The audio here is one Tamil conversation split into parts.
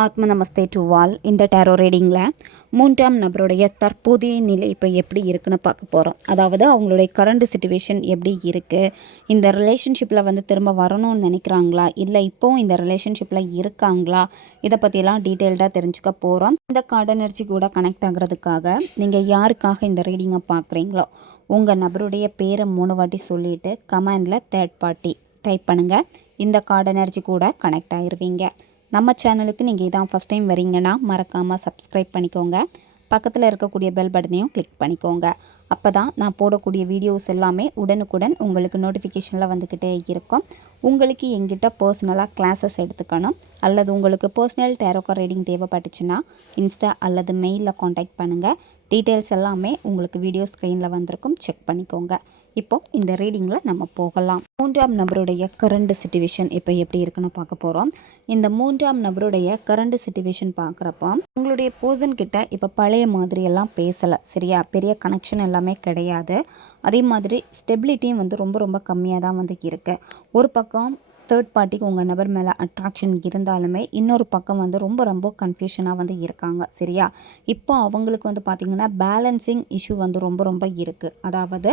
ஆத்ம நமஸ்தே டு வால். இந்த டேரோ ரீடிங்கில் மூன்றாம் நபருடைய தற்போதைய நிலை இப்போ எப்படி இருக்குன்னு பார்க்க போகிறோம். அதாவது அவங்களுடைய கரண்ட் சுச்சுவேஷன் எப்படி இருக்குது, இந்த ரிலேஷன்ஷிப்பில் வந்து திரும்ப வரணும்னு நினைக்கிறாங்களா, இல்லை இப்போவும் இந்த ரிலேஷன்ஷிப்பில் இருக்காங்களா, இதை பற்றியெல்லாம் டீட்டெயில்டாக தெரிஞ்சுக்க போகிறோம். இந்த கார்டு எனர்ஜி கூட கனெக்ட் ஆகிறதுக்காக நீங்கள் யாருக்காக இந்த ரீடிங்கை பார்க்குறீங்களோ உங்கள் நபருடைய பேரை 3 வாட்டி சொல்லிவிட்டு கமெண்டில் தேர்ட் பார்ட்டி டைப் பண்ணுங்கள். இந்த கார்டு எனர்ஜி கூட கனெக்ட் ஆகிருவீங்க. நம்ம சேனலுக்கு நீங்கள் இதான் ஃபஸ்ட் டைம் வரீங்கன்னா மறக்காமல் சப்ஸ்கிரைப் பண்ணிக்கோங்க. பக்கத்தில் இருக்கக்கூடிய பெல் பட்டனையும் கிளிக் பண்ணிக்கோங்க. அப்போ தான் நான் போடக்கூடிய வீடியோஸ் எல்லாமே உடனுக்குடன் உங்களுக்கு நோட்டிஃபிகேஷனில் வந்துக்கிட்டே இருக்கும். உங்களுக்கு எங்கிட்ட பர்சனலாக கிளாஸஸ் எடுத்துக்கணும் அல்லது உங்களுக்கு பர்சனல் டேரோ கார்டு ரீடிங் தேவைப்பட்டுச்சுன்னா இன்ஸ்டா அல்லது மெயிலில் காண்டாக்ட் பண்ணுங்கள். டீட்டெயில்ஸ் எல்லாமே உங்களுக்கு வீடியோ ஸ்க்ரீனில் வந்திருக்கும், செக் பண்ணிக்கோங்க. இப்போது இந்த ரீடிங்கில் நம்ம போகலாம். மூன்றாம் நபருடைய கரண்ட் சிச்சுவேஷன் இப்போ எப்படி இருக்குன்னு பார்க்க போகிறோம். இந்த மூன்றாம் நபருடைய கரண்ட் சிச்சுவேஷன் பார்க்குறப்போ உங்களுடைய பர்சன் கிட்ட இப்போ பழைய மாதிரியெல்லாம் பேசலை, சரியா? பெரிய கனெக்ஷன் எல்லாமே கிடையாது. அதே மாதிரி ஸ்டெபிலிட்டியும் வந்து ரொம்ப ரொம்ப கம்மியாக தான் வந்து இருக்குது. ஒரு பக்கம் தேர்ட் பார்ட்டிக்கு உங்கள் நபர் மேலே அட்ராக்ஷன் இருந்தாலுமே இன்னொரு பக்கம் வந்து ரொம்ப ரொம்ப கன்ஃபியூஷனாக வந்து இருக்காங்க, சரியா? இப்போ அவங்களுக்கு வந்து பார்த்திங்கன்னா பேலன்சிங் இஷ்யூ வந்து ரொம்ப ரொம்ப இருக்குது. அதாவது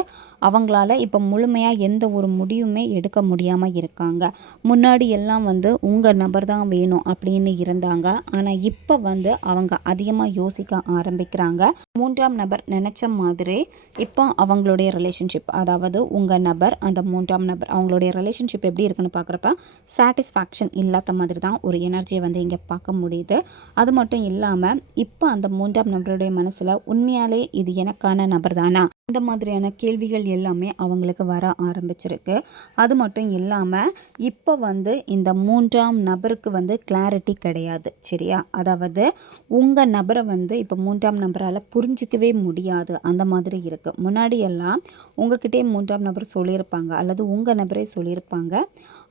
அவங்களால இப்போ முழுமையாக எந்த ஒரு முடிவுமே எடுக்க முடியாமல் இருக்காங்க. முன்னாடி எல்லாம் வந்து உங்கள் நபர் தான் வேணும் அப்படின்னு இருந்தாங்க. ஆனால் இப்போ வந்து அவங்க அதிகமாக யோசிக்க ஆரம்பிக்கிறாங்க. மூன்றாம் நபர் நினச்ச மாதிரி இப்போ அவங்களுடைய ரிலேஷன்ஷிப், அதாவது உங்கள் நபர் அந்த மூன்றாம் நபர் அவங்களுடைய ரிலேஷன்ஷிப் எப்படி இருக்குன்னு பார்க்குறப்ப சாட்டிஸ்ஃபேக்ஷன் இல்லாத மாதிரி தான் ஒரு எனர்ஜியை வந்து இங்கே பார்க்க முடியுது. அது மட்டும் இல்லாமல் இப்போ அந்த மூன்றாம் நபருடைய மனசில் உண்மையாலே இது எனக்கான நபர் தானா, இந்த மாதிரியான கேள்விகள் எல்லாமே அவங்களுக்கு வர ஆரம்பிச்சிருக்கு. அது மட்டும் இல்லாமல் இப்போ வந்து இந்த மூன்றாம் நபருக்கு வந்து கிளாரிட்டி கிடையாது, சரியா? அதாவது உங்கள் நபரை வந்து இப்போ மூன்றாம் நபரால் புரிஞ்சிக்கவே முடியாது, அந்த மாதிரி இருக்குது. முன்னாடியெல்லாம் உங்ககிட்டே மூன்றாம் நபர் சொல்லியிருப்பாங்க அல்லது உங்கள் நபரே சொல்லியிருப்பாங்க,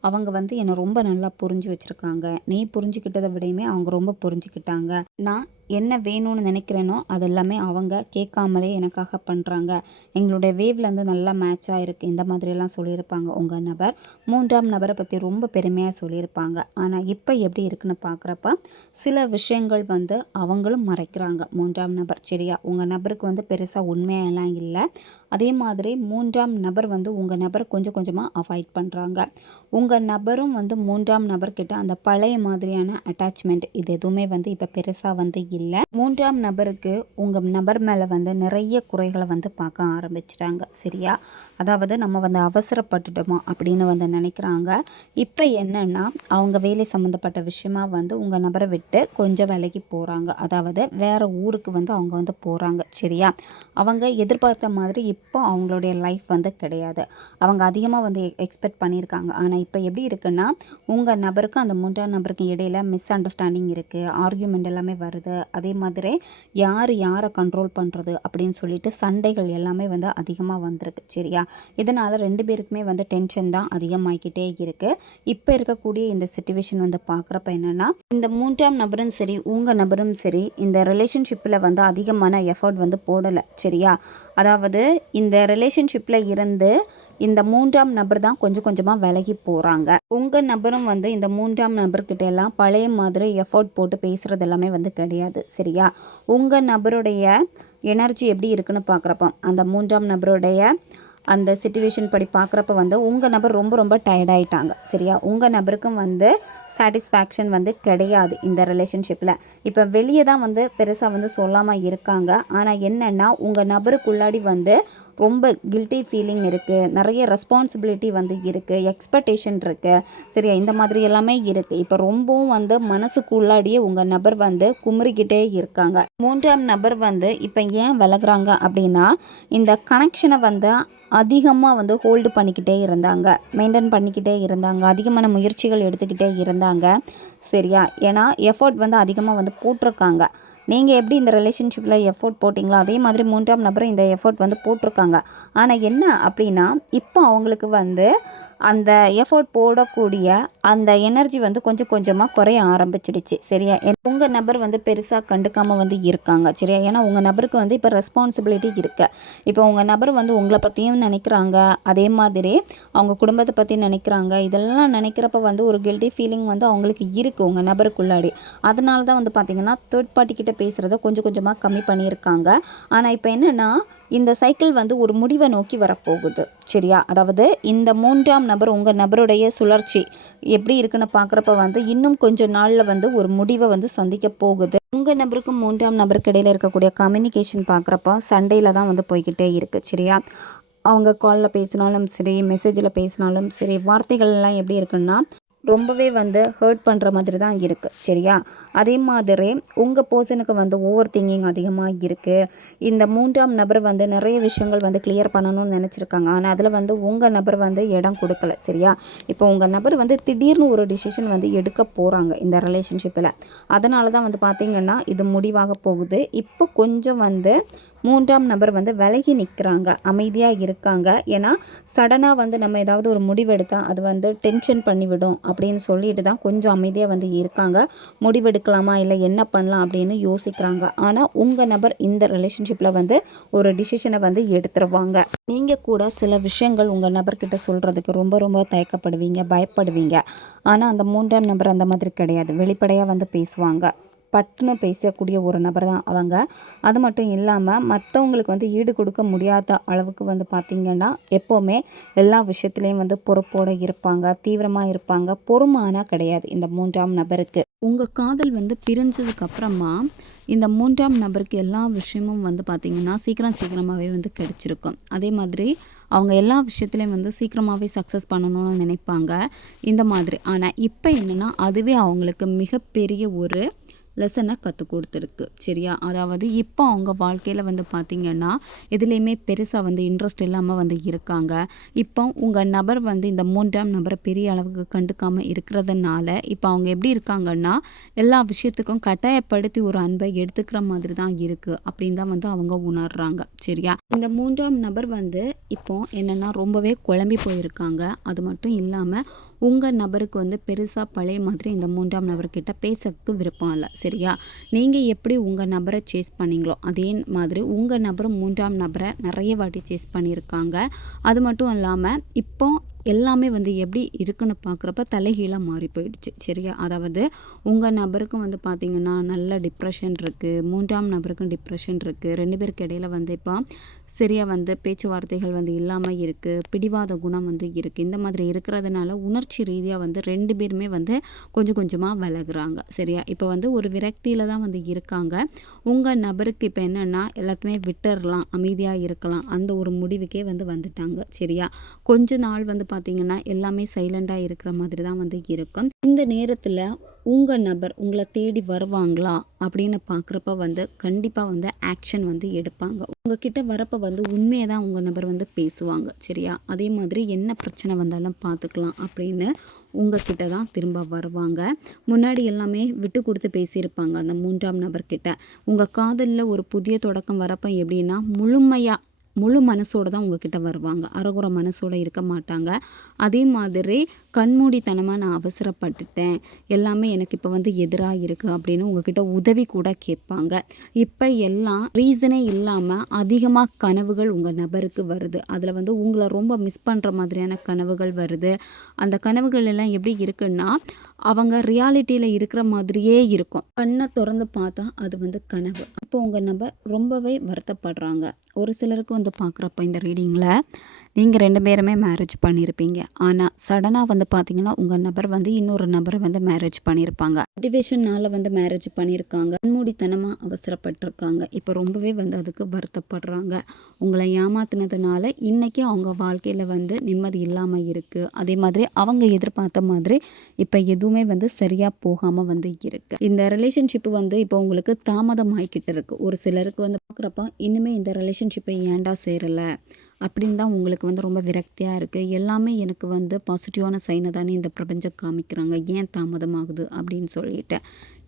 அவங்க வந்து என்னை ரொம்ப நல்லா புரிஞ்சு வச்சுருக்காங்க, நீ புரிஞ்சுக்கிட்டதை விடையுமே அவங்க ரொம்ப புரிஞ்சுக்கிட்டாங்க, நான் என்ன வேணும்னு நினைக்கிறேனோ அதெல்லாமே அவங்க கேட்காமலே எனக்காக பண்ணுறாங்க, எங்களுடைய வேவ்லேருந்து நல்லா மேட்சாக இருக்குது, இந்த மாதிரியெல்லாம் சொல்லியிருப்பாங்க உங்கள் நபர். மூன்றாம் நபரை பற்றி ரொம்ப பெருமையாக சொல்லியிருப்பாங்க. ஆனால் இப்போ எப்படி இருக்குன்னு பார்க்குறப்ப சில விஷயங்கள் வந்து அவங்களும் மறைக்கிறாங்க மூன்றாம் நபர், சரியா? உங்கள் நபருக்கு வந்து பெருசாக உண்மையெல்லாம் இல்லை. அதே மாதிரி மூன்றாம் நபர் வந்து உங்கள் நபரை கொஞ்சம் கொஞ்சமாக அவாய்ட் பண்ணுறாங்க. உங்கள் நபரும் வந்து மூன்றாம் நபர்கிட்ட அந்த பழைய மாதிரியான அட்டாச்மெண்ட் இது எதுவுமே வந்து இப்போ பெருசாக வந்து இல்லை. மூன்றாம் நபருக்கு உங்கள் நபர் மேலே வந்து நிறைய குறைகளை வந்து பார்க்க ஆரம்பிச்சிட்டாங்க, சரியா? அதாவது நம்ம வந்து அவசரப்பட்டுட்டோமா அப்படின்னு வந்து நினைக்கிறாங்க. இப்போ என்னென்னா அவங்க வேலை சம்மந்தப்பட்ட விஷயமா வந்து உங்கள் நபரை விட்டு கொஞ்சம் விலகி போகிறாங்க. அதாவது வேறு ஊருக்கு வந்து அவங்க வந்து போகிறாங்க, சரியா? அவங்க எதிர்பார்த்த மாதிரி இப்போ அவங்களுடைய லைஃப் வந்து கிடையாது. அவங்க அதிகமாக வந்து எக்ஸ்பெக்ட் பண்ணியிருக்காங்க. ஆனால் இப்போ எப்படி இருக்குன்னா உங்கள் நபருக்கு அந்த மூன்றாம் நபருக்கு இடையில மிஸ் அண்டர்ஸ்டாண்டிங் இருக்குது, ஆர்கியூமெண்ட் எல்லாமே வருது. அதே மாதிரி யார் யாரை கண்ட்ரோல் பண்ணுறது அப்படின்னு சொல்லிட்டு சண்டைகள் எல்லாமே வந்து அதிகமாக வந்திருக்கு, சரியா? இதனால் 2 பேருக்குமே வந்து டென்ஷன் தான் அதிகமாகிக்கிட்டே இருக்குது. இப்போ இருக்கக்கூடிய இந்த சிச்சுவேஷன் வந்து பார்க்குறப்ப என்னென்னா இந்த மூன்றாம் நபரும் சரி உங்கள் நபரும் சரி இந்த ரிலேஷன்ஷிப்பில் வந்து அதிகமான எஃபர்ட் வந்து போடலை, சரியா? அதாவது இந்த ரிலேஷன்ஷிப்பில் இருந்து இந்த மூன்றாம் நபர் தான் கொஞ்சம் கொஞ்சமாக விலகி போகிறாங்க. உங்கள் நபரும் வந்து இந்த மூன்றாம் நபர்கிட்ட எல்லாம் பழைய மாதிரி எஃபோர்ட் போட்டு பேசுகிறது எல்லாமே வந்து கிடையாது, சரியா? உங்கள் நபருடைய எனர்ஜி எப்படி இருக்குன்னு பார்க்குறப்ப அந்த மூன்றாம் நபருடைய அந்த சிச்சுவேஷன் படி பார்க்குறப்ப வந்து உங்கள் நபர் ரொம்ப ரொம்ப டயர்டாயிட்டாங்க, சரியா? உங்கள் நபருக்கும் வந்து சாட்டிஸ்ஃபேக்ஷன் வந்து கிடையாது இந்த ரிலேஷன்ஷிப்பில். இப்போ வெளியே தான் வந்து பெருசாக வந்து சொல்லாமல் இருக்காங்க. ஆனால் என்னென்னா உங்கள் நபருக்குள்ளாடி வந்து ரொம்ப கில்ட்டி ஃபீலிங் இருக்குது, நிறைய ரெஸ்பான்சிபிலிட்டி வந்து இருக்குது, எக்ஸ்பெக்டேஷன் இருக்குது, சரியா? இந்த மாதிரி எல்லாமே இருக்குது. இப்போ ரொம்பவும் வந்து மனசுக்குள்ளாடியே உங்கள் நபர் வந்து குமுறிக்கிட்டே இருக்காங்க. மூன்றாம் நபர் வந்து இப்போ ஏன் விலகுறாங்க அப்படின்னா இந்த கனெக்ஷனை வந்து அதிகமாக வந்து ஹோல்டு பண்ணிக்கிட்டே இருந்தாங்க, மெயின்டைன் பண்ணிக்கிட்டே இருந்தாங்க, அதிகமான முயற்சிகள் எடுத்துக்கிட்டே இருந்தாங்க, சரியா? ஏன்னா எஃபோர்ட் வந்து அதிகமாக வந்து போட்டிருக்காங்க. நீங்கள் எப்படி இந்த ரிலேஷன்ஷிப்பில் எஃபோர்ட் போட்டிங்களோ அதே மாதிரி மூன்றாம் நபரும் இந்த எஃபோர்ட் வந்து போட்டிருக்காங்க. ஆனால் என்ன அப்படின்னா இப்போ அவங்களுக்கு வந்து அந்த எஃபோர்ட் போடக்கூடிய அந்த எனர்ஜி வந்து கொஞ்சம் கொஞ்சமாக குறைய ஆரம்பிச்சிடுச்சு. சரியா? உங்கள் நபர் வந்து பெருசாக கண்டுக்காமல் வந்து இருக்காங்க. சரியா? ஏன்னா உங்கள் நபருக்கு வந்து இப்போ ரெஸ்பான்சிபிலிட்டி இருக்கு. இப்போ உங்கள் நபர் வந்து உங்களை பற்றியும் நினைக்கிறாங்க, அதே மாதிரி அவங்க குடும்பத்தை பற்றி நினைக்கிறாங்க. இதெல்லாம் நினைக்கிறப்ப வந்து ஒரு கில்ட்டி ஃபீலிங் வந்து அவங்களுக்கு இருக்குது உங்கள் நபருக்குள்ளாடி. அதனால தான் வந்து பார்த்திங்கன்னா தேர்ட் பார்ட்டி கிட்ட பேசுகிறத கொஞ்சம் கொஞ்சமாக கம்மி பண்ணியிருக்காங்க. ஆனால் இப்போ என்னென்னா இந்த சைக்கிள் வந்து ஒரு முடிவை நோக்கி வரப்போகுது. சரியா? அதாவது இந்த 3ஆம் நபர் உங்கள் நபருடைய சுழற்சி எப்படி இருக்குன்னு பார்க்குறப்ப வந்து இன்னும் கொஞ்சம் நாளில் வந்து ஒரு முடிவை வந்து சந்திக்க போகுது. உங்கள் நபருக்கும் 3ஆம் நபருக்கு இடையில் இருக்கக்கூடிய கம்யூனிகேஷன் பார்க்குறப்ப சண்டையில் தான் வந்து போய்கிட்டே இருக்குது. சரியா? அவங்க காலில் பேசினாலும் சரி, மெசேஜில் பேசினாலும் சரி, வார்த்தைகள்லாம் எப்படி இருக்குன்னா ரொம்பவே வந்து ஹர்ட் பண்ணுற மாதிரி தான் இருக்குது. சரியா? அதே மாதிரி உங்கள் பர்சனுக்கு வந்து ஓவர் திங்கிங் அதிகமாக இருக்குது. இந்த 3ஆம் நபர் வந்து நிறைய விஷயங்கள் வந்து கிளியர் பண்ணணும்னு நினச்சிருக்காங்க. ஆனால் அதில் வந்து உங்கள் நபர் வந்து இடம் கொடுக்கல. சரியா? இப்போ உங்கள் நபர் வந்து திடீர்னு ஒரு டிசிஷன் வந்து எடுக்க போகிறாங்க இந்த ரிலேஷன்ஷிப்பில். அதனால தான் வந்து பார்த்திங்கன்னா இது முடிவாக போகுது. இப்போ கொஞ்சம் வந்து 3ஆம் நபர் வந்து விலகி நிற்கிறாங்க, அமைதியாக இருக்காங்க. ஏன்னா சடனாக வந்து நம்ம ஏதாவது ஒரு முடிவெடுத்தால் அது வந்து டென்ஷன் பண்ணிவிடும் அப்படின்னு சொல்லிட்டு தான் கொஞ்சம் அமைதியாக வந்து இருக்காங்க. முடிவெடுக்கலாமா இல்லை என்ன பண்ணலாம் அப்படின்னு யோசிக்கிறாங்க. ஆனால் உங்கள் நபர் இந்த ரிலேஷன்ஷிப்பில் வந்து ஒரு டிசிஷனை வந்து எடுத்துருவாங்க. நீங்கள் கூட சில விஷயங்கள் உங்கள் நபர்கிட்ட சொல்கிறதுக்கு ரொம்ப ரொம்ப தயக்கப்படுவீங்க, பயப்படுவீங்க. ஆனால் அந்த 3ஆம் நபர் அந்த மாதிரி கிடையாது. வெளிப்படையாக வந்து பேசுவாங்க. பட்டுன்னு பேசக்கூடிய ஒரு நபர் தான் அவங்க. அது மட்டும் இல்லாமல் மற்றவங்களுக்கு வந்து ஈடு கொடுக்க முடியாத அளவுக்கு வந்து பார்த்திங்கன்னா எப்போவுமே எல்லா விஷயத்துலேயும் வந்து பொறுப்போடு இருப்பாங்க, தீவிரமாக இருப்பாங்க. பொறுமைனா கிடையாது இந்த 3ஆம் நபருக்கு. உங்கள் காதல் வந்து பிரிஞ்சதுக்கப்புறமா இந்த 3ஆம் நபருக்கு எல்லா விஷயமும் வந்து பார்த்திங்கன்னா சீக்கிரமாகவே வந்து கிடைச்சிருக்கும். அதே மாதிரி அவங்க எல்லா விஷயத்துலேயும் வந்து சீக்கிரமாகவே சக்ஸஸ் பண்ணணும்னு நினைப்பாங்க இந்த மாதிரி. ஆனால் இப்போ என்னென்னா அதுவே அவங்களுக்கு மிகப்பெரிய ஒரு லெசனை கற்றுக் கொடுத்துருக்கு. சரியா? அதாவது இப்போ அவங்க வாழ்க்கையில் வந்து பார்த்திங்கன்னா எதுலேயுமே பெருசாக வந்து இன்ட்ரெஸ்ட் இல்லாமல் வந்து இருக்காங்க. இப்போ உங்கள் நபர் வந்து இந்த 3ஆம் நபரை பெரிய அளவுக்கு கண்டுக்காமல் இருக்கிறதுனால இப்போ அவங்க எப்படி இருக்காங்கன்னா எல்லா விஷயத்துக்கும் கட்டாயப்படுத்தி ஒரு அன்பை எடுத்துக்கிற மாதிரி தான் இருக்குது அப்படின்னு தான் வந்து அவங்க உணர்றாங்க. சரியா? இந்த 3ஆம் நபர் வந்து இப்போ என்னென்னா ரொம்பவே குழம்பி போயிருக்காங்க. அது மட்டும் இல்லாமல் உங்கள் நபருக்கு வந்து பெருசாக பழைய மாதிரி இந்த 3ஆம் நபர்கிட்ட பேசக்கு விருப்பம் இல்லை. சரியா? நீங்கள் எப்படி உங்கள் நபரை சேஸ் பண்ணீங்களோ அதே மாதிரி உங்கள் நபரும் 3ஆம் நபரை நிறைய வாட்டி சேஸ் பண்ணியிருக்காங்க. அது மட்டும் இல்லாமல் இப்போ எல்லாமே வந்து எப்படி இருக்குன்னு பார்க்குறப்ப தலைகீழாக மாறி போயிடுச்சு. சரியா? அதாவது உங்கள் நபருக்கும் வந்து பார்த்திங்கன்னா நல்ல டிப்ரெஷன் இருக்குது, 3ஆம் நபருக்கும் டிப்ரெஷன் இருக்குது. 2 பேருக்கு இடையில வந்து இப்போ சரியாக வந்து பேச்சுவார்த்தைகள் வந்து இல்லாமல் இருக்குது, பிடிவாத குணம் வந்து இருக்குது. இந்த மாதிரி இருக்கிறதுனால உணர்ச்சி ரீதியாக வந்து 2 பேருமே வந்து கொஞ்சம் கொஞ்சமாக விலகுறாங்க. சரியா? இப்போ வந்து ஒரு விரக்தியில் தான் வந்து இருக்காங்க. உங்கள் நபருக்கு இப்போ என்னென்னா எல்லாத்தையுமே விட்டுறலாம், அமைதியாக இருக்கலாம், அந்த ஒரு முடிவுக்கே வந்து வந்துட்டாங்க. சரியா? கொஞ்ச நாள் வந்து பார்த்திங்கன்னா எல்லாமே சைலண்டாக இருக்கிற மாதிரி தான் வந்து இருக்கும். இந்த நேரத்தில் உங்கள் நபர் உங்களை தேடி வருவாங்களா அப்படின்னு பார்க்குறப்ப வந்து கண்டிப்பாக வந்து ஆக்ஷன் வந்து எடுப்பாங்க. உங்ககிட்ட வரப்போ வந்து உண்மையை தான் உங்கள் நபர் வந்து பேசுவாங்க. சரியா? அதே மாதிரி என்ன பிரச்சனை வந்தாலும் பார்த்துக்கலாம் அப்படின்னு உங்ககிட்ட தான் திரும்ப வருவாங்க. முன்னாடி எல்லாமே விட்டு கொடுத்து பேசியிருப்பாங்க அந்த 3ஆம் நபர்கிட்ட. உங்கள் காதலில் ஒரு புதிய தொடக்கம் வரப்போ எப்படின்னா முழு மனசோடு தான் உங்ககிட்ட வருவாங்க. அறகுற மனசோடு இருக்க மாட்டாங்க. அதே மாதிரி கண்மூடித்தனமாக நான் அவசரப்பட்டுட்டேன், எல்லாமே எனக்கு இப்போ வந்து எதிராக இருக்குது அப்படின்னு உங்ககிட்ட உதவி கூட கேட்பாங்க. இப்போ எல்லாம் ரீசனே இல்லாமல் அதிகமாக கனவுகள் உங்கள் நபருக்கு வருது. அதில் வந்து உங்களை ரொம்ப மிஸ் பண்ணுற மாதிரியான கனவுகள் வருது. அந்த கனவுகள் எல்லாம் எப்படி இருக்குன்னா அவங்க ரியாலிட்டியில் இருக்கிற மாதிரியே இருக்கும். கண்ணை திறந்து பார்த்தா அது வந்து கனவு. இப்போ உங்கள் நபர் ரொம்பவே வருத்தப்படுறாங்க. ஒரு சிலருக்கு வந்து பார்க்குறப்ப இந்த ரீடிங்கில் நீங்கள் 2 பேருமே மேரேஜ் பண்ணியிருப்பீங்க. ஆனால் சடனாக வந்து பார்த்திங்கன்னா உங்கள் நபர் வந்து இன்னொரு நபரை வந்து மேரேஜ் பண்ணியிருப்பாங்க. மோட்டிவேஷனால் வந்து மேரேஜ் பண்ணியிருக்காங்க. கண்மூடித்தனமாக அவசரப்பட்டிருக்காங்க. இப்போ ரொம்பவே வந்து அதுக்கு வருத்தப்படுறாங்க. உங்களை ஏமாத்தினதுனால இன்றைக்கி அவங்க வாழ்க்கையில் வந்து நிம்மதி இல்லாமல் இருக்குது. அதே மாதிரி அவங்க எதிர்பார்த்த மாதிரி இப்போ எதுவுமே வந்து சரியாக போகாமல் வந்து இருக்குது. இந்த ரிலேஷன்ஷிப்பு வந்து இப்போ உங்களுக்கு தாமதமாகிக்கிட்டு இருக்குது. ஒரு சிலருக்கு வந்து பார்க்குறப்ப இன்னுமே இந்த ரிலேஷன்ஷிப்பை ஏன்டா சேரலை அப்படின்னு தான் உங்களுக்கு வந்து ரொம்ப விரக்தியாக இருக்குது. எல்லாமே எனக்கு வந்து பாசிட்டிவான சைனை தானே இந்த பிரபஞ்சம் காமிக்கிறாங்க, ஏன் தாமதமாகுது அப்படின்னு சொல்லிட்டு.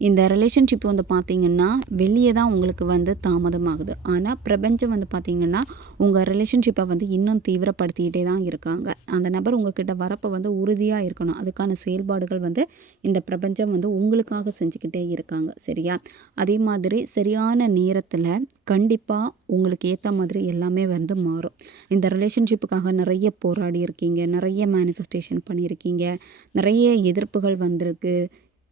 இந்த ரிலேஷன்ஷிப் வந்து பார்த்திங்கன்னா வெளியே தான் உங்களுக்கு வந்து தாமதமாகுது. ஆனால் பிரபஞ்சம் வந்து பார்த்திங்கன்னா உங்கள் ரிலேஷன்ஷிப்பை வந்து இன்னும் தீவிரப்படுத்திக்கிட்டே தான் இருக்காங்க. அந்த நபர் உங்ககிட்ட வரப்போ வந்து உறுதியாக இருக்கணும். அதுக்கான செயல்பாடுகள் வந்து இந்த பிரபஞ்சம் வந்து உங்களுக்காக செஞ்சுக்கிட்டே இருக்காங்க. சரியா? அதே மாதிரி சரியான நேரத்தில் கண்டிப்பாக உங்களுக்கு ஏற்ற மாதிரி எல்லாமே வந்து மாறும். இந்த ரிலேஷன்ஷிப்புக்காக நிறைய போராடி இருக்கீங்க, நிறைய மேனிஃபெஸ்டேஷன் பண்ணியிருக்கீங்க, நிறைய எதிர்ப்புகள் வந்திருக்கு.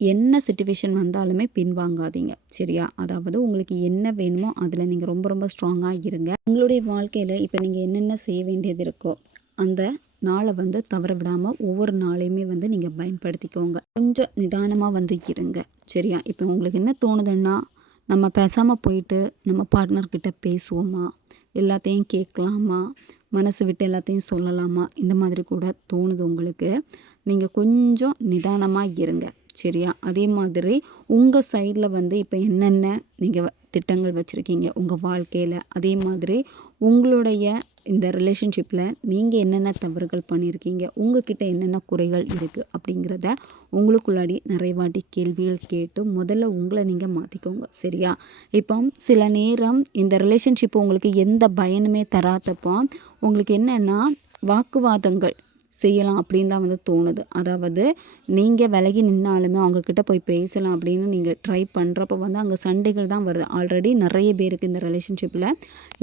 என்ன சிச்சுவேஷன் வந்தாலுமே பின்வாங்காதீங்க. சரியா? அதாவது உங்களுக்கு என்ன வேணுமோ அதில் நீங்கள் ரொம்ப ரொம்ப ஸ்ட்ராங்காக இருங்க. உங்களுடைய வாழ்க்கையில் இப்போ நீங்கள் என்னென்ன செய்ய வேண்டியது இருக்கோ அந்த நாளை வந்து தவற விடாமல் ஒவ்வொரு நாளையுமே வந்து நீங்கள் பயன்படுத்திக்கோங்க. கொஞ்சம் நிதானமாக வந்து இருங்க. சரியா? இப்போ உங்களுக்கு என்ன தோணுதுன்னா, நம்ம பேசாமல் போயிட்டு நம்ம பார்ட்னர்கிட்ட பேசுவோமா, எல்லாத்தையும் கேட்கலாமா, மனசு விட்டு எல்லாத்தையும் சொல்லலாமா, இந்த மாதிரி கூட தோணுது உங்களுக்கு. நீங்கள் கொஞ்சம் நிதானமாக இருங்க. சரியா? அதே மாதிரி உங்கள் சைடில் வந்து இப்போ என்னென்ன நீங்கள் திட்டங்கள் வச்சுருக்கீங்க உங்கள் வாழ்க்கையில், அதே மாதிரி உங்களுடைய இந்த ரிலேஷன்ஷிப்பில் நீங்கள் என்னென்ன தவறுகள் பண்ணியிருக்கீங்க, உங்ககிட்ட என்னென்ன குறைகள் இருக்குது அப்படிங்கிறத உங்களுக்குள்ளாடி நிறைய வாட்டி கேள்விகள் கேட்டு முதல்ல உங்களை நீங்கள் மாற்றிக்கோங்க. சரியா? இப்போ சில நேரம் இந்த ரிலேஷன்ஷிப் உங்களுக்கு எந்த பயனுமே தராதப்போ உங்களுக்கு என்னென்னா வாக்குவாதங்கள் செய்யலாம் அப்படின்னு தான் வந்து தோணுது. அதாவது நீங்கள் விலகி நின்னாலுமே அவங்கக்கிட்ட போய் பேசலாம் அப்படின்னு நீங்கள் ட்ரை பண்ணுறப்போ வந்து அங்கே சண்டைகள் தான் வருது. ஆல்ரெடி நிறைய பேருக்கு இந்த ரிலேஷன்ஷிப்பில்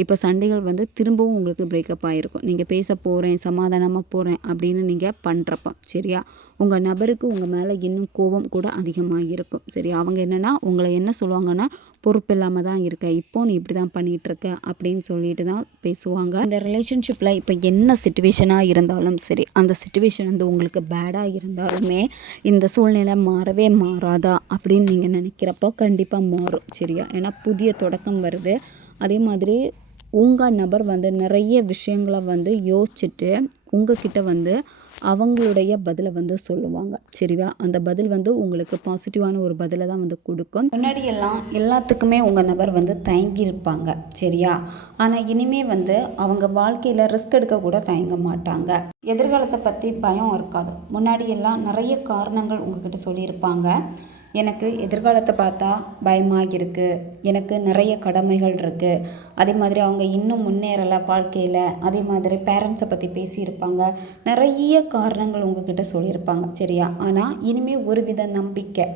இப்போ சண்டைகள் வந்து திரும்பவும் உங்களுக்கு பிரேக்கப் ஆகிருக்கும். நீங்கள் பேச போகிறேன், சமாதானமாக போகிறேன் அப்படின்னு நீங்கள் பண்ணுறப்போ. சரியா? உங்கள் நபருக்கு உங்கள் மேலே இன்னும் கோபம் கூட அதிகமாக இருக்கும். சரி? அவங்க என்னென்னா உங்களை என்ன சொல்லுவாங்கன்னா, பொறுப்பு இல்லாமல் தான் இருக்க, இப்போ நீ இப்படி தான் பண்ணிகிட்ருக்க அப்படின்னு சொல்லிட்டு தான் பேசுவாங்க. இந்த ரிலேஷன்ஷிப்பில் இப்போ என்ன சிச்சுவேஷனாக இருந்தாலும் சரி, அந்த சிச்சுவேஷன் வந்து உங்களுக்கு பேடாக இருந்தாலுமே இந்த சூழ்நிலை மாறவே மாறாதா அப்படின்னு நீங்கள் நினைக்கிறப்போ கண்டிப்பாக மாறும். சரியா? ஏன்னா புதிய தொடக்கம் வருது. அதே மாதிரி உங்கள் நபர் வந்து நிறைய விஷயங்களை வந்து யோசிச்சுட்டு உங்ககிட்ட வந்து அவங்களுடைய பதிலை வந்து சொல்லுவாங்க. சரிவா? அந்த பதில் வந்து உங்களுக்கு பாசிட்டிவான ஒரு பதிலை தான் வந்து கொடுக்கும். முன்னாடியெல்லாம் எல்லாத்துக்குமே உங்கள் நபர் வந்து தயங்கியிருப்பாங்க. சரியா? ஆனால் இனிமே வந்து அவங்க வாழ்க்கையில் ரிஸ்க் எடுக்க கூட தயங்க மாட்டாங்க. எதிர்காலத்தை பற்றி பயம் இருக்காது. முன்னாடியெல்லாம் நிறைய காரணங்கள் உங்ககிட்ட சொல்லியிருப்பாங்க. எனக்கு எதிர்காலத்தை பார்த்தா பயமாக இருக்குது, எனக்கு நிறைய கடமைகள் இருக்குது, அதே மாதிரி அவங்க இன்னும் முன்னேறலை வாழ்க்கையில், அதே மாதிரி பேரண்ட்ஸை பற்றி பேசியிருப்பாங்க, நிறைய காரணங்கள் உங்ககிட்ட சொல்லியிருப்பாங்க. சரியா? ஆனால் இனிமேல் ஒரு வித நம்பிக்கை,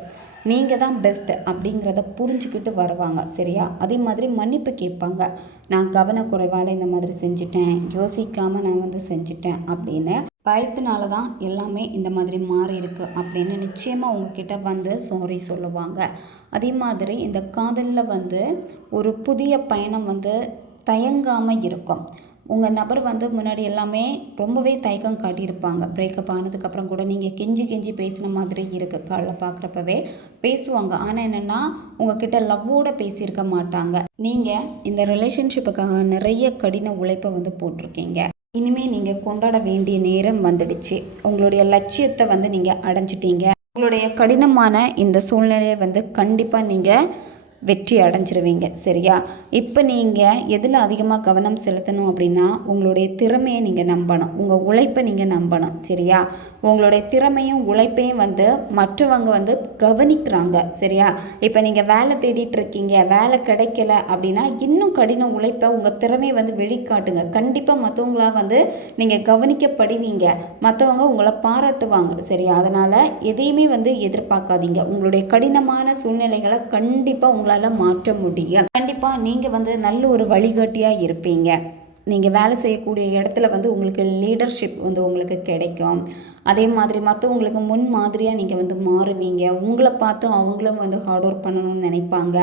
நீங்கள் தான் பெஸ்ட் அப்படிங்கிறத புரிஞ்சுக்கிட்டு வருவாங்க. சரியா? அதே மாதிரி மன்னிப்பு கேட்பாங்க. நான் கவனக்குறைவால் இந்த மாதிரி செஞ்சிட்டேன், யோசிக்காமல் நான் வந்து செஞ்சிட்டேன் அப்படின்னு. பயத்தினால தான் எல்லாமே இந்த மாதிரி மாறி இருக்கு அப்படின்னு நிச்சயமாக உங்ககிட்ட வந்து சாரி சொல்லுவாங்க. அதே மாதிரி இந்த காதலில் வந்து ஒரு புதிய பயணம் வந்து தயங்காமல் இருக்கும். உங்கள் நபர் வந்து முன்னாடி எல்லாமே ரொம்பவே தயக்கம் காட்டியிருப்பாங்க. பிரேக்கப் ஆனதுக்கப்புறம் கூட நீங்கள் கெஞ்சி கெஞ்சி பேசின மாதிரி இருக்குது. காலைல பார்க்குறப்பவே பேசுவாங்க. ஆனால் என்னென்னா உங்ககிட்ட லவ்வோடு பேசியிருக்க மாட்டாங்க. நீங்கள் இந்த ரிலேஷன்ஷிப்புக்காக நிறைய கடின உழைப்பை வந்து போட்டிருக்கீங்க. இனிமேல் நீங்கள் கொண்டாட வேண்டிய நேரம் வந்துடுச்சு. உங்களுடைய லட்சியத்தை வந்து நீங்கள் அடைஞ்சிட்டீங்க. உங்களுடைய கடினமான இந்த சூழ்நிலையை வந்து கண்டிப்பாக நீங்கள் வெற்றி அடைஞ்சிருவீங்க. சரியா? இப்போ நீங்கள் எதில் அதிகமாக கவனம் செலுத்தணும் அப்படின்னா உங்களுடைய திறமையை நீங்கள் நம்பணும், உங்கள் உழைப்பை நீங்கள் நம்பணும். சரியா? உங்களுடைய திறமையும் உழைப்பையும் வந்து மற்றவங்க வந்து கவனிக்கிறாங்க. சரியா? இப்போ நீங்கள் வேலை தேடிட்டு இருக்கீங்க, வேலை கிடைக்கல அப்படின்னா இன்னும் கடின உழைப்பை உங்கள் திறமையை வந்து வெளிக்காட்டுங்க. கண்டிப்பாக மற்றவங்களாக வந்து நீங்கள் கவனிக்கப்படுவீங்க, மற்றவங்க உங்களை பாராட்டுவாங்க. சரியா? அதனால் எதையுமே வந்து எதிர்பார்க்காதீங்க. உங்களுடைய கடினமான சூழ்நிலைகளை கண்டிப்பாக உங்களால் மாற்ற முடியும். கண்டிப்பாக நீங்கள் வந்து நல்ல ஒரு வழிகாட்டியாக இருப்பீங்க. நீங்கள் வேலை செய்யக்கூடிய இடத்துல வந்து உங்களுக்கு லீடர்ஷிப் வந்து உங்களுக்கு கிடைக்கும். அதே மாதிரி மற்றவங்களுக்கு முன் மாதிரியாக நீங்கள் வந்து மாறுவீங்க. உங்களை பார்த்து அவங்களும் வந்து ஹார்ட் ஒர்க் பண்ணணும்னு நினைப்பாங்க.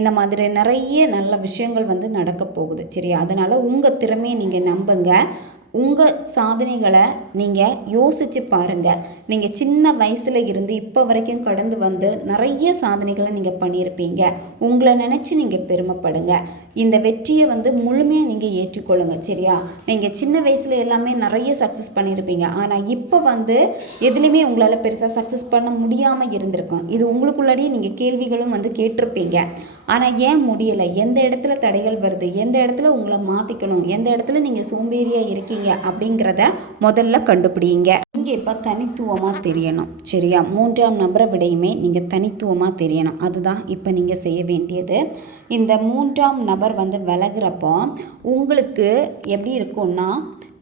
இந்த மாதிரி நிறைய நல்ல விஷயங்கள் வந்து நடக்க போகுது. சரியா? அதனால் உங்கள் திறமையை நீங்கள் நம்புங்க. உங்கள் சாதனைகளை நீங்கள் யோசித்து பாருங்கள். நீங்கள் சின்ன வயசில் இருந்து இப்போ வரைக்கும் கடந்து வந்து நிறைய சாதனைகளை நீங்கள் பண்ணியிருப்பீங்க. உங்களை நினச்சி நீங்கள் பெருமைப்படுங்க. இந்த வெற்றியை வந்து முழுமையாக நீங்கள் ஏற்றுக்கொள்ளுங்க. சரியா? நீங்கள் சின்ன வயசில் எல்லாமே நிறைய சக்ஸஸ் பண்ணியிருப்பீங்க. ஆனால் இப்போ வந்து எதுலேயுமே உங்களால் பெருசாக சக்ஸஸ் பண்ண முடியாமல் இருந்திருக்கும். இது உங்களுக்குள்ளாடியே நீங்கள் கேள்விகளும் வந்து கேட்டிருப்பீங்க. ஆனால் ஏன் முடியலை, எந்த இடத்துல தடைகள் வருது, எந்த இடத்துல உங்களை மாற்றிக்கணும், எந்த இடத்துல நீங்கள் சோம்பேறியாக இருக்கீங்க அப்படிங்கிறத முதல்ல கண்டுபிடிங்க. நீங்கள் இப்போ தனித்துவமாக தெரியணும். சரியா? 3ஆம் நபரை விடையுமே நீங்கள் தனித்துவமாக தெரியணும். அதுதான் இப்போ நீங்கள் செய்ய வேண்டியது. இந்த 3ஆம் நபர் வந்து விலகிறப்போ உங்களுக்கு எப்படி இருக்கும்னா,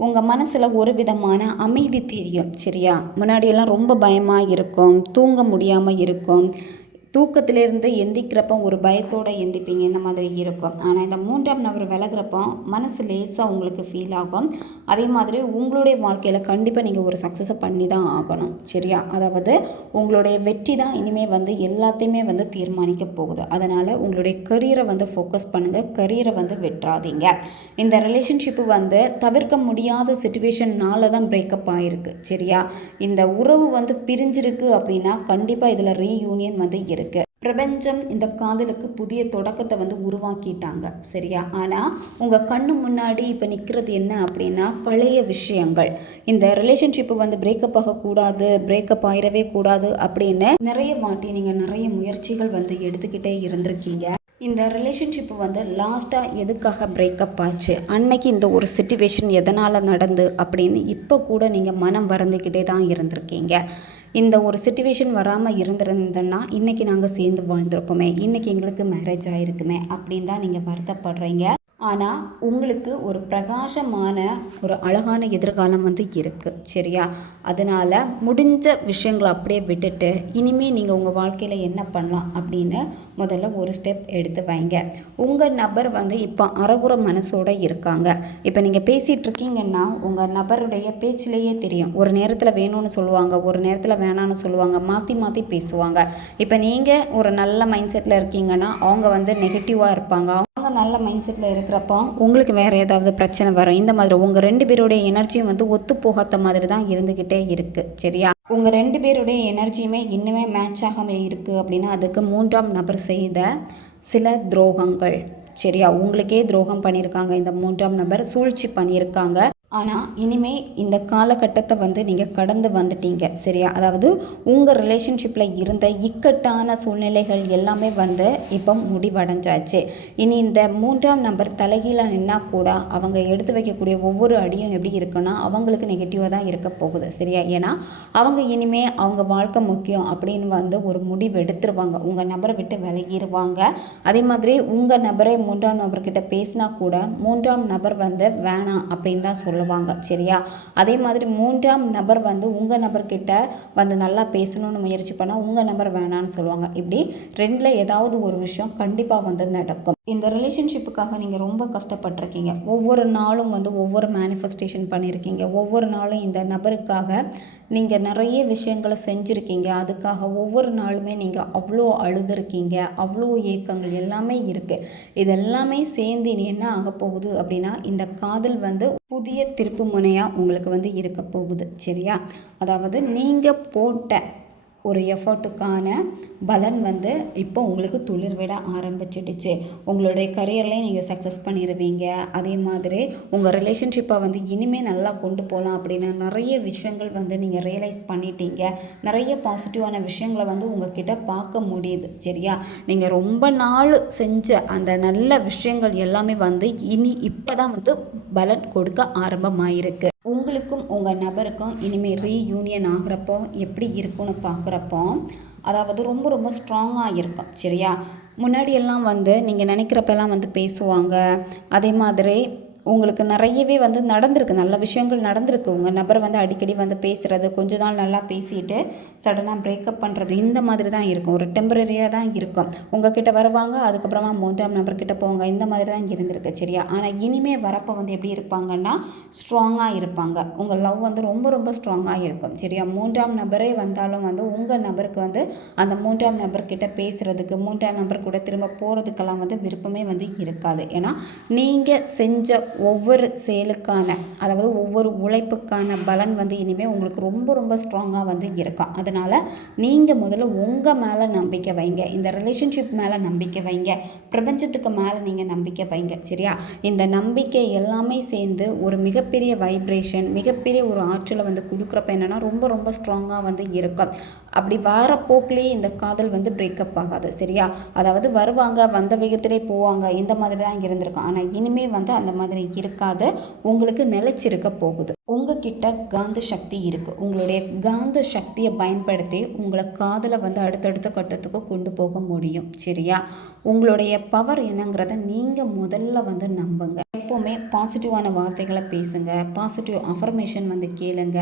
உங்கள் மனசில் ஒரு விதமான அமைதி தெரியும். சரியா? முன்னாடியெல்லாம் ரொம்ப பயமாக இருக்கும், தூங்க முடியாமல் இருக்கும், தூக்கத்திலேருந்து எந்திக்கிறப்போ ஒரு பயத்தோடு எந்திப்பீங்க, இந்த மாதிரி இருக்கும். ஆனால் இந்த 3ஆம் நபர் விலகிறப்போ மனசு லேசாக உங்களுக்கு ஃபீல் ஆகும். அதே மாதிரி உங்களுடைய வாழ்க்கையில் கண்டிப்பாக நீங்கள் ஒரு சக்ஸஸை பண்ணி தான் ஆகணும். சரியா? அதாவது உங்களுடைய வெற்றி தான் இனிமேல் வந்து எல்லாத்தையுமே வந்து தீர்மானிக்க போகுது. அதனால் உங்களுடைய கரியரை வந்து ஃபோக்கஸ் பண்ணுங்கள், கரியரை வந்து வெற்றாதீங்க. இந்த ரிலேஷன்ஷிப்பு வந்து தவிர்க்க முடியாத சிச்சுவேஷன்னால தான் பிரேக்கப் ஆகிருக்கு. சரியா? இந்த உறவு வந்து பிரிஞ்சிருக்கு அப்படின்னா கண்டிப்பாக இதில் ரீயூனியன் வந்து இருக்குது. பிரபஞ்சம் இந்த காதலுக்கு புதிய தொடக்கத்தை வந்து உருவாக்கிட்டாங்க. சரியா? ஆனால் உங்கள் கண்ணு முன்னாடி இப்போ நிற்கிறது என்ன அப்படின்னா பழைய விஷயங்கள். இந்த ரிலேஷன்ஷிப்பு வந்து பிரேக்கப் ஆகக்கூடாது, பிரேக்கப் ஆயிடவே கூடாது அப்படின்னு நிறைய வாட்டி நீங்கள் நிறைய முயற்சிகள் வந்து எடுத்துக்கிட்டே இருந்திருக்கீங்க. இந்த ரிலேஷன்ஷிப்பு வந்து லாஸ்ட்டாக எதுக்காக பிரேக்கப் ஆச்சு, அன்னைக்கு இந்த ஒரு சிச்சுவேஷன் எதனால் நடந்து அப்படின்னு இப்போ கூட நீங்கள் மனம் வருந்திக்கிட்டே தான் இருந்திருக்கீங்க. இந்த ஒரு சிச்சுவேஷன் வராமல் இருந்திருந்தேன்னா இன்றைக்கி நாங்கள் சேர்ந்து வாழ்ந்திருப்போமே, இன்றைக்கி எங்களுக்கு மேரேஜ் ஆகிருக்குமே அப்படின்னு தான் நீங்கள் வருத்தப்படுறீங்க. ஆனால் உங்களுக்கு ஒரு பிரகாசமான ஒரு அழகான எதிர்காலம் வந்து இருக்குது. சரியா? அதனால் முடிஞ்ச விஷயங்களை அப்படியே விட்டுட்டு இனிமேல் நீங்கள் உங்கள் வாழ்க்கையில் என்ன பண்ணலாம் அப்படின்னு முதல்ல ஒரு ஸ்டெப் எடுத்து வைங்க. உங்கள் நபர் வந்து இப்போ அறகுற மனசோடு இருக்காங்க. இப்போ நீங்கள் பேசிகிட்டு இருக்கீங்கன்னா உங்கள் நபருடைய பேச்சிலேயே தெரியும். ஒரு நேரத்தில் வேணும்னு சொல்லுவாங்க, ஒரு நேரத்தில் வேணான்னு சொல்லுவாங்க, மாற்றி மாற்றி பேசுவாங்க. இப்போ நீங்கள் ஒரு நல்ல மைண்ட் செட்டில் இருக்கீங்கன்னா அவங்க வந்து நெகட்டிவாக இருப்பாங்க, அவங்க நல்ல மைண்ட் செட்டில் இருக்கிறப்போ உங்களுக்கு வேறு ஏதாவது பிரச்சனை வரும். இந்த மாதிரி உங்கள் 2 பேருடைய எனர்ஜியும் வந்து ஒத்து போகாத மாதிரி தான் இருந்துக்கிட்டே இருக்குது. சரியா? உங்கள் 2 பேருடைய எனர்ஜியுமே இன்னுமே மேட்ச் ஆகாமல் இருக்குது அப்படின்னா அதுக்கு 3ஆம் நபர் செய்த சில துரோகங்கள். சரியா? உங்களுக்கே துரோகம் பண்ணியிருக்காங்க, இந்த 3ஆம் நபர் சூழ்ச்சி பண்ணியிருக்காங்க. ஆனால் இனிமேல் இந்த காலகட்டத்தை வந்து நீங்கள் கடந்து வந்துட்டீங்க. சரியா? அதாவது உங்கள் ரிலேஷன்ஷிப்பில் இருந்த இக்கட்டான சூழ்நிலைகள் எல்லாமே வந்து இப்போ முடிவடைஞ்சாச்சு. இனி இந்த 3ஆம் நபர் தலைகீழாக நின்னால் கூட அவங்க எடுத்து வைக்கக்கூடிய ஒவ்வொரு அடியும் எப்படி இருக்குன்னா அவங்களுக்கு நெகட்டிவாக தான் இருக்க போகுது. சரியா? ஏன்னா அவங்க இனிமேல் அவங்க வாழ்க்கை முக்கியம் அப்படின்னு வந்து ஒரு முடிவு எடுத்துருவாங்க, உங்கள் நபரை விட்டு விலகிடுவாங்க. அதே மாதிரி உங்கள் நபரே 3ஆம் நபர்கிட்ட பேசினா கூட 3ஆம் நபர் வந்து வேணாம் அப்படின்னு தான் சொல்லுவாங்க. சரியா? அதே மாதிரி 3ஆம் நபர் வந்து உங்கள் நபர்கிட்ட வந்து நல்லா பேசணும்னு முயற்சி பண்ணால் உங்கள் நபர் வேணான்னு சொல்லுவாங்க. இப்படி 2ல் ஏதாவது ஒரு விஷயம் கண்டிப்பாக வந்து நடக்கும். இந்த ரிலேஷன்ஷிப்புக்காக நீங்கள் ரொம்ப கஷ்டப்பட்டிருக்கீங்க. ஒவ்வொரு நாளும் வந்து ஒவ்வொரு மேனிஃபெஸ்டேஷன் பண்ணியிருக்கீங்க. ஒவ்வொரு நாளும் இந்த நபருக்காக நீங்கள் நிறைய விஷயங்களை செஞ்சுருக்கீங்க. அதுக்காக ஒவ்வொரு நாளுமே நீங்கள் அவ்வளோ அழுதுருக்கீங்க, அவ்வளோ ஏக்கங்கள் எல்லாமே இருக்குது. இதெல்லாமே சேர்ந்து இனி என்ன ஆக போகுது அப்படின்னா இந்த காதல் வந்து புதிய திருப்பு முனையாக உங்களுக்கு வந்து இருக்க போகுது. சரியா? அதாவது நீங்கள் போட்ட ஒரு எஃபர்ட்டுக்கான பலன் வந்து இப்போ உங்களுக்கு துளிர் விட ஆரம்பிச்சிடுச்சு. உங்களுடைய கரியர்லேயும் நீங்கள் சக்ஸஸ் பண்ணிடுவீங்க. அதே மாதிரி உங்கள் ரிலேஷன்ஷிப்பை வந்து இனிமேல் நல்லா கொண்டு போகலாம் அப்படின்னு நிறைய விஷயங்கள் வந்து நீங்கள் ரியலைஸ் பண்ணிட்டீங்க. நிறைய பாசிட்டிவான விஷயங்களை வந்து உங்கள்கிட்ட பார்க்க முடியுது. சரியா? நீங்கள் ரொம்ப நாள் செஞ்ச அந்த நல்ல விஷயங்கள் எல்லாமே வந்து இப்போ தான் வந்து பலன் கொடுக்க ஆரம்பமாயிருக்கு. உங்களுக்கும் உங்கள் நபருக்கும் இனிமேல் ரீயூனியன் ஆகிறப்போ எப்படி இருக்குன்னு பார்க்குறப்போ அதாவது ரொம்ப ரொம்ப ஸ்ட்ராங்காக இருக்கும். சரியா? முன்னாடியெல்லாம் வந்து நீங்கள் நினைக்கிறப்பெல்லாம் வந்து பேசுவாங்க. அதே மாதிரி உங்களுக்கு நிறையவே வந்து நடந்திருக்கு, நல்ல விஷயங்கள் நடந்திருக்கு. உங்கள் நபர் வந்து அடிக்கடி வந்து பேசுகிறது, கொஞ்ச நாள் நல்லா பேசிட்டு சடனாக பிரேக்கப் பண்ணுறது, இந்த மாதிரி தான் இருக்கும். ஒரு டெம்பரரியாக தான் இருக்கும். உங்ககிட்ட வருவாங்க, அதுக்கப்புறமா 3ஆம் நபர்கிட்ட போவாங்க, இந்த மாதிரி தான் இருந்திருக்கு. சரியா? ஆனால் இனிமேல் வரப்போ வந்து எப்படி இருப்பாங்கன்னா ஸ்ட்ராங்காக இருப்பாங்க. உங்கள் லவ் வந்து ரொம்ப ரொம்ப ஸ்ட்ராங்காக இருக்கும். சரியா? 3ஆம் நபரே வந்தாலும் வந்து உங்கள் நபருக்கு வந்து அந்த 3ஆம் நபர்கிட்ட பேசுகிறதுக்கு, 3ஆம் நபர் கூட திரும்ப போகிறதுக்கெல்லாம் வந்து விருப்பமே வந்து இருக்காது. ஏன்னா நீங்கள் செஞ்ச ஒவ்வொரு செயலுக்கான அதாவது ஒவ்வொரு உழைப்புக்கான பலன் வந்து இனிமேல் உங்களுக்கு ரொம்ப ரொம்ப ஸ்ட்ராங்காக வந்து இருக்கும். அதனால் நீங்கள் முதல்ல உங்கள் மேலே நம்பிக்கை வைங்க, இந்த ரிலேஷன்ஷிப் மேலே நம்பிக்கை வைங்க, பிரபஞ்சத்துக்கு மேலே நீங்கள் நம்பிக்கை வைங்க. சரியா? இந்த நம்பிக்கை எல்லாமே சேர்ந்து ஒரு மிகப்பெரிய வைப்ரேஷன், மிகப்பெரிய ஒரு ஆற்றலை வந்து கொடுக்குறப்ப என்னென்னா ரொம்ப ரொம்ப ஸ்ட்ராங்காக வந்து இருக்கும். அப்படி வர போக்கிலேயே இந்த காதல் வந்து பிரேக்கப் ஆகாது. சரியா? அதாவது வருவாங்க, வந்த வேகத்திலே போவாங்க, இந்த மாதிரி தான் இருந்திருக்கும். ஆனால் இனிமேல் வந்து அந்த மாதிரி இருக்காது, உங்களுக்கு நிலைச்சிருக்க போகுது. உங்ககிட்ட காந்த சக்தி இருக்குது. உங்களுடைய காந்த சக்தியை பயன்படுத்தி உங்களை காதலை வந்து அடுத்தடுத்த கட்டத்துக்கு கொண்டு போக முடியும். சரியா? உங்களுடைய பவர் என்னங்கிறத நீங்கள் முதல்ல வந்து நம்புங்க. எப்போவுமே பாசிட்டிவான வார்த்தைகளை பேசுங்க, பாசிட்டிவ் அஃபர்மேஷன் வந்து கேளுங்க.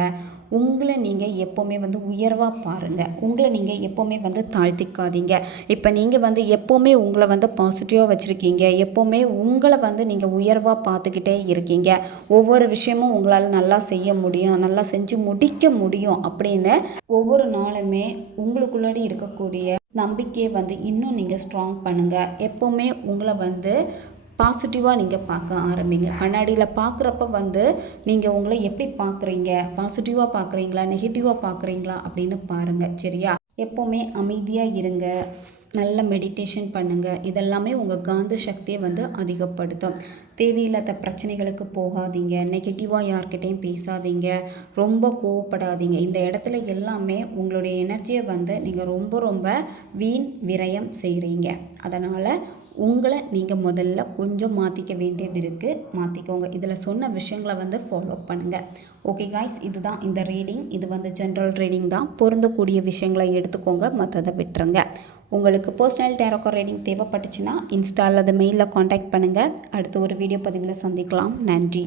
உங்களை நீங்கள் எப்போவுமே வந்து உயர்வாக பாருங்கள், உங்களை நீங்கள் எப்போவுமே வந்து தாழ்த்திக்காதீங்க. இப்போ நீங்கள் வந்து எப்போவுமே உங்களை வந்து பாசிட்டிவாக வச்சுருக்கீங்க, எப்போவுமே உங்களை வந்து நீங்கள் உயர்வாக பார்த்துக்கிட்டே இருக்கீங்க. ஒவ்வொரு விஷயமும் உங்களால் நல்லா செய்ய முடியும், நல்லா செஞ்சு முடிக்க முடியும் அப்படின்னு ஒவ்வொரு நாளுமே உங்களுக்குள்ளாடி இருக்கக்கூடிய நம்பிக்கையை வந்து இன்னும் நீங்கள் ஸ்ட்ராங் பண்ணுங்கள். எப்போவுமே உங்களை வந்து பாசிட்டிவாக நீங்கள் பார்க்க ஆரம்பிங்க. கண்ணாடியில் பார்க்குறப்ப வந்து நீங்கள் உங்களை எப்படி பார்க்குறீங்க, பாசிட்டிவாக பார்க்குறீங்களா, நெகட்டிவாக பார்க்குறீங்களா அப்படின்னு பாருங்கள். சரியா? எப்போவுமே அமைதியாக இருங்க, நல்ல மெடிடேஷன் பண்ணுங்கள். இதெல்லாமே உங்கள் காந்த சக்தியை வந்து அதிகப்படுத்தும். தேவையில்லாத பிரச்சனைகளுக்கு போகாதீங்க, நெகட்டிவாக யார்கிட்டையும் பேசாதீங்க, ரொம்ப கோவப்படாதீங்க. இந்த இடத்துல எல்லாமே உங்களுடைய எனர்ஜியை வந்து நீங்கள் ரொம்ப ரொம்ப வீண் விரயம் செய்கிறீங்க. அதனால் உங்களை நீங்கள் முதல்ல கொஞ்சம் மாற்றிக்க வேண்டியது இருக்குது, மாற்றிக்கோங்க. இதில் சொன்ன விஷயங்களை வந்து ஃபாலோ பண்ணுங்கள். ஓகே காய்ஸ், இதுதான் இந்த ரீடிங். இது வந்து ஜென்ரல் ரீடிங் தான், பொருந்தக்கூடிய விஷயங்களை எடுத்துக்கோங்க, மற்றதை விட்டுருங்க. உங்களுக்கு பர்சனல் டேரோக்கோ ரீடிங் தேவைப்பட்டுச்சுன்னா இன்ஸ்டா அல்லது மெயிலில் காண்டாக்ட் பண்ணுங்கள். அடுத்த ஒரு வீடியோ பதிவில் சந்திக்கலாம். நன்றி.